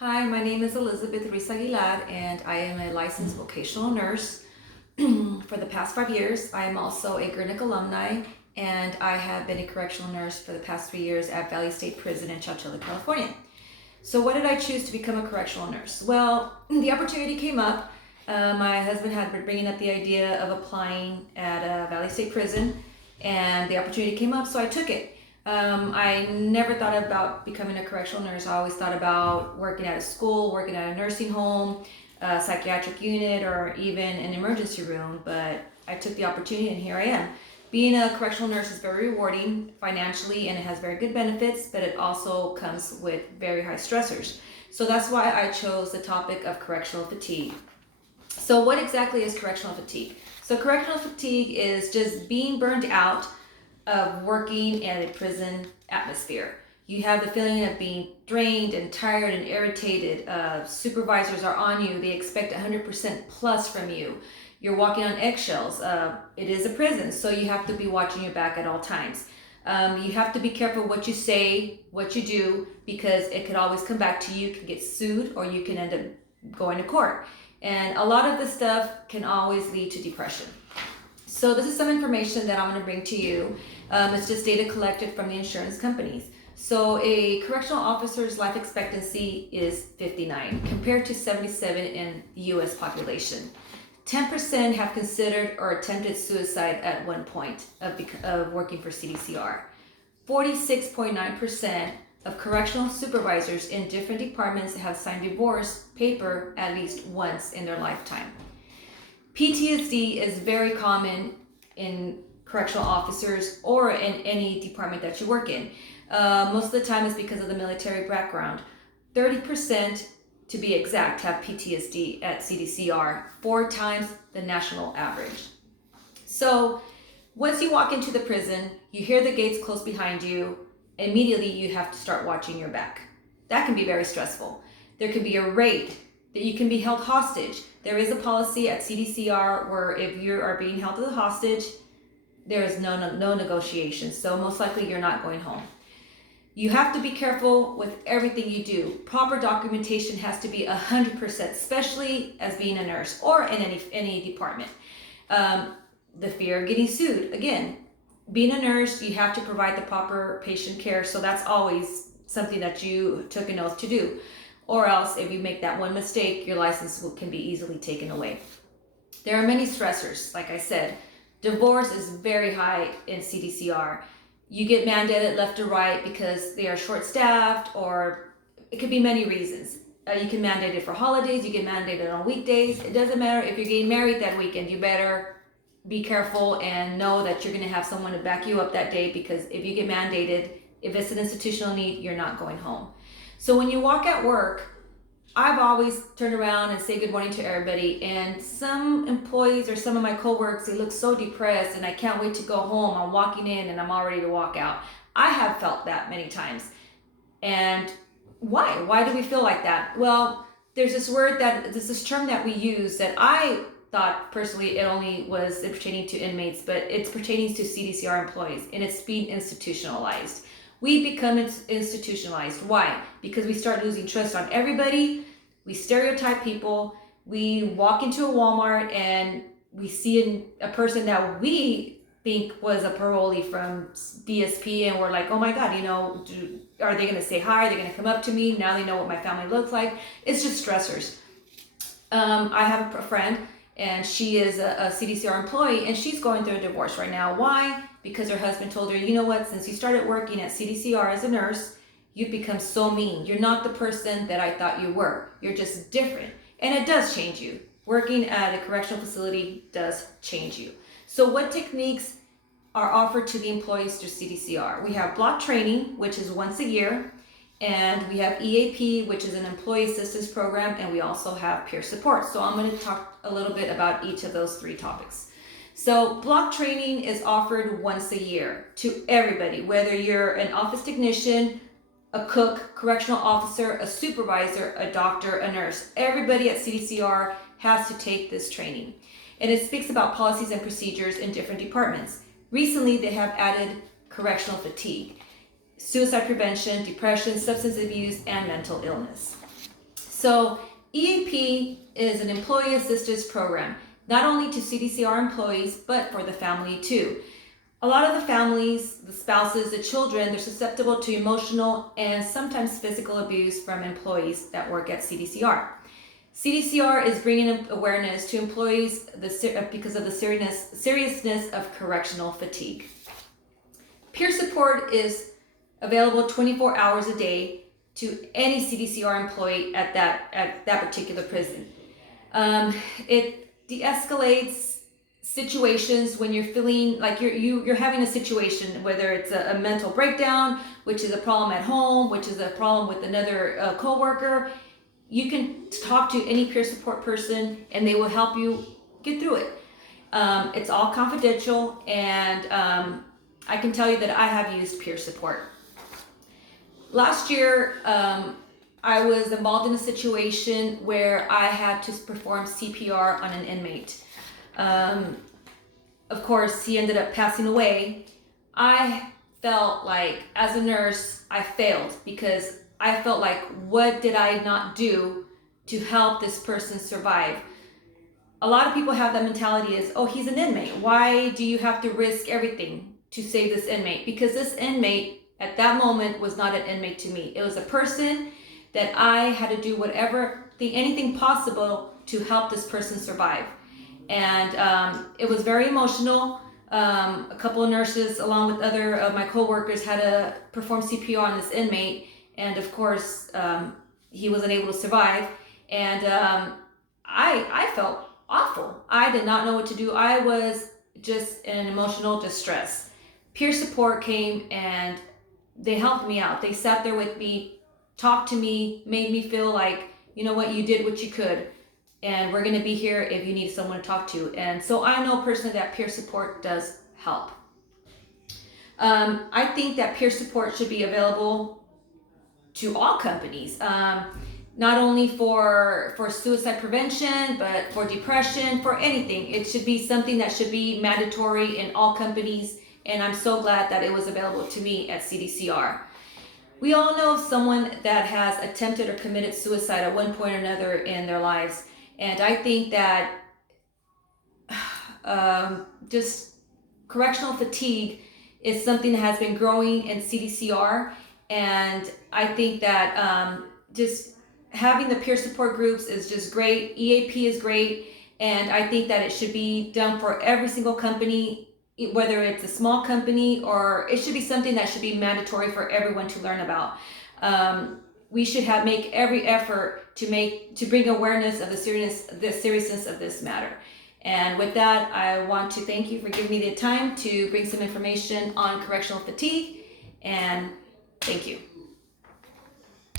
Hi, my name is Elizabeth Ruiz Aguilar, and I am a licensed vocational nurse for the past 5 years. I am also a Gurnick alumni, and I have been a correctional nurse for the past 3 years at Valley State Prison in Chowchilla, California. So, what did I choose to become a correctional nurse? Well, the opportunity came up. My husband had been bringing up the idea of applying at Valley State Prison, and the opportunity came up, so I took it. I never thought about becoming a correctional nurse. I always thought about working at a school, working at a nursing home, a psychiatric unit, or even an emergency room. But I took the opportunity, and here I am. Being a correctional nurse is very rewarding financially, and it has very good benefits, but it also comes with very high stressors. So that's why I chose the topic of correctional fatigue. So what exactly is correctional fatigue? So correctional fatigue is just being burned out of working in a prison atmosphere. You have the feeling of being drained and tired and irritated. Supervisors are on you. They expect 100% plus from you. You're walking on eggshells. It is a prison, so you have to be watching your back at all times. You have to be careful what you say, what you do, because it could always come back to you. You can get sued, or you can end up going to court. And a lot of this stuff can always lead to depression. So this is some information that I'm going to bring to you. It's just data collected from the insurance companies. So a correctional officer's life expectancy is 59 compared to 77 in the US population. 10% have considered or attempted suicide at one point of working for CDCR. 46.9% of correctional supervisors in different departments have signed divorce paper at least once in their lifetime. PTSD is very common in correctional officers or in any department that you work in. Most of the time it's because of the military background. 30%, to be exact, have PTSD at CDCR, 4 times the national average. So once you walk into the prison, you hear the gates close behind you, immediately you have to start watching your back. That can be very stressful. There can be a raid, that you can be held hostage. There is a policy at CDCR where if you are being held as a hostage, there is no negotiation. So most likely you're not going home. You have to be careful with everything you do. Proper documentation has to be 100%, especially as being a nurse or in any department. The fear of getting sued. Again, being a nurse, you have to provide the proper patient care. So that's always something that you took an oath to do. Or else, if you make that one mistake, your license can be easily taken away. There are many stressors. Like I said, divorce is very high in CDCR. You get mandated left or right because they are short-staffed, or it could be many reasons. You can mandate it for holidays, you get mandated on weekdays. It doesn't matter if you're getting married that weekend. You better be careful and know that you're going to have someone to back you up that day, because if you get mandated, if it's an institutional need, you're not going home. So when you walk at work, I've always turned around and say good morning to everybody, and some employees or some of my coworkers, they look so depressed and I can't wait to go home. I'm walking in and I'm all ready to walk out. I have felt that many times. And why? Why do we feel like that? Well, there's this term that we use that I thought personally it only was pertaining to inmates, but it's pertaining to CDCR employees, and it's being institutionalized. We become institutionalized. Why? Because we start losing trust on everybody. We stereotype people. We walk into a Walmart and we see a person that we think was a parolee from VSP, and we're like, oh my God, are they going to say hi? Are they going to come up to me? Now they know what my family looks like. It's just stressors. I have a friend, and she is a CDCR employee, and she's going through a divorce right now. Why? Because her husband told her, you know what, since you started working at CDCR as a nurse, you've become so mean. You're not the person that I thought you were. You're just different. And it does change you. Working at a correctional facility does change you. So what techniques are offered to the employees through CDCR? We have block training, which is once a year, and we have EAP, which is an employee assistance program, and we also have peer support. So I'm going to talk a little bit about each of those 3 topics. So block training is offered once a year to everybody, whether you're an office technician, a cook, correctional officer, a supervisor, a doctor, a nurse. Everybody at CDCR has to take this training. And it speaks about policies and procedures in different departments. Recently, they have added correctional fatigue, suicide prevention, depression, substance abuse, and mental illness. So EAP is an employee assistance program, not only to CDCR employees, but for the family too. A lot of the families, the spouses, the children, they're susceptible to emotional and sometimes physical abuse from employees that work at CDCR. CDCR is bringing awareness to employees because of the seriousness of correctional fatigue. Peer support is available 24 hours a day to any CDCR employee at that particular prison. It de-escalates situations when you're feeling like you're having a situation, whether it's a mental breakdown, which is a problem at home, which is a problem with another coworker. You can talk to any peer support person and they will help you get through it. It's all confidential, and I can tell you that I have used peer support. Last year, I was involved in a situation where I had to perform CPR on an inmate. Of course, he ended up passing away. I felt like, as a nurse, I failed because I felt like, what did I not do to help this person survive? A lot of people have that mentality is, oh, he's an inmate. Why do you have to risk everything to save this inmate? Because this inmate at that moment was not an inmate to me. It was a person that I had to do anything possible to help this person survive. And it was very emotional. A couple of nurses, along with other of my coworkers, had to perform CPR on this inmate. And of course, he wasn't able to survive. And I felt awful. I did not know what to do. I was just in emotional distress. Peer support came and they helped me out. They sat there with me, talked to me, made me feel like, you know what, you did what you could. And we're going to be here if you need someone to talk to. And so I know personally that peer support does help. I think that peer support should be available to all companies, not only for suicide prevention, but for depression, for anything. It should be something that should be mandatory in all companies. And I'm so glad that it was available to me at CDCR. We all know of someone that has attempted or committed suicide at one point or another in their lives. And I think that just correctional fatigue is something that has been growing in CDCR. And I think that just having the peer support groups is just great. EAP is great. And I think that it should be done for every single company, whether it's a small company, or it should be something that should be mandatory for everyone to learn about. We should make every effort to bring awareness of the seriousness of this matter. And with that, I want to thank you for giving me the time to bring some information on correctional fatigue, and thank you.